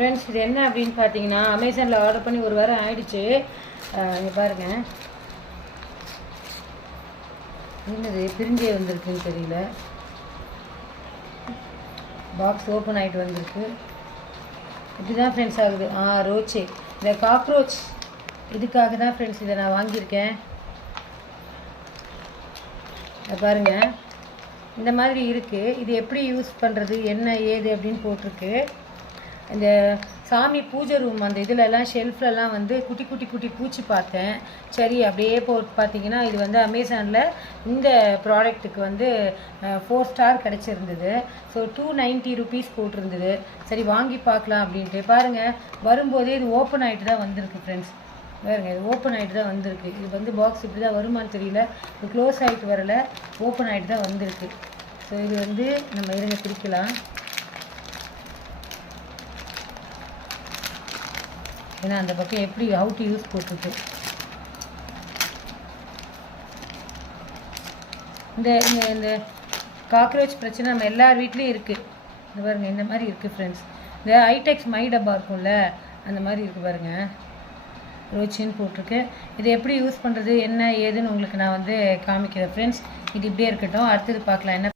Friends இது என்ன அப்படின்னு பார்த்தீங்கன்னா அமேசானில் ஆர்டர் பண்ணி ஒரு வாரம் ஆயிடுச்சு. இங்கே பாருங்கள், என்னது பிரிஞ்சே வந்திருக்குன்னு தெரியல. பாக்ஸ் ஓப்பன் ஆகிட்டு வந்திருக்கு. இப்படி தான் ஃப்ரெண்ட்ஸ் ஆகுது. ரோச்சே இந்த காக்ரோச் இதுக்காக தான் ஃப்ரெண்ட்ஸ் இதை நான் வாங்கியிருக்கேன். பாருங்கள், இந்த மாதிரி இருக்குது. இது எப்படி யூஸ் பண்ணுறது என்ன ஏது அப்படின்னு போட்டிருக்கு. இந்த சாமி பூஜை ரூம் அந்த இதிலெல்லாம் ஷெல்ஃப்லலாம் வந்து குட்டி குட்டி குட்டி பூச்சி பார்த்தேன். சரி அப்படியே போட்டு பார்த்தீங்கன்னா இது வந்து அமேசானில் இந்த ப்ராடக்ட்டுக்கு வந்து 4 ஸ்டார் கிடச்சிருந்தது. ஸோ 290 ருபீஸ் போட்டிருந்தது. சரி வாங்கி பார்க்கலாம் அப்படின்ட்டு. பாருங்கள், வரும்போதே இது ஓப்பன் ஆகிட்டு தான் வந்திருக்கு ஃப்ரெண்ட்ஸ். பாருங்கள், இது ஓப்பன் ஆகிட்டு தான் வந்திருக்கு. இது வந்து பாக்ஸ் இப்படி தான் வருமானு தெரியல. இது க்ளோஸ் ஆகிட்டு வரல, ஓப்பன் ஆகிட்டு தான் வந்திருக்கு. ஸோ இது வந்து நம்ம இருங்க பிரிக்கலாம். ஏன்னா அந்த பக்கம் எப்படி ஹவு டு யூஸ் போட்டிருக்கு. இந்த இந்த காக்ரோச் பிரச்சனை நம்ம எல்லார் வீட்லேயும் இருக்குது. இது பாருங்கள், இந்த மாதிரி இருக்குது ஃப்ரெண்ட்ஸ். இந்த ஐடெக்ஸ் மை டப்பா இருக்கும்ல, அந்த மாதிரி இருக்குது பாருங்கள். ரோச்சின்னு போட்டிருக்கு. இது எப்படி யூஸ் பண்ணுறது என்ன ஏதுன்னு உங்களுக்கு நான் வந்து காமிக்கிறேன் ஃப்ரெண்ட்ஸ். இது இப்படியே இருக்கட்டும். அடுத்தது பார்க்கலாம் என்ன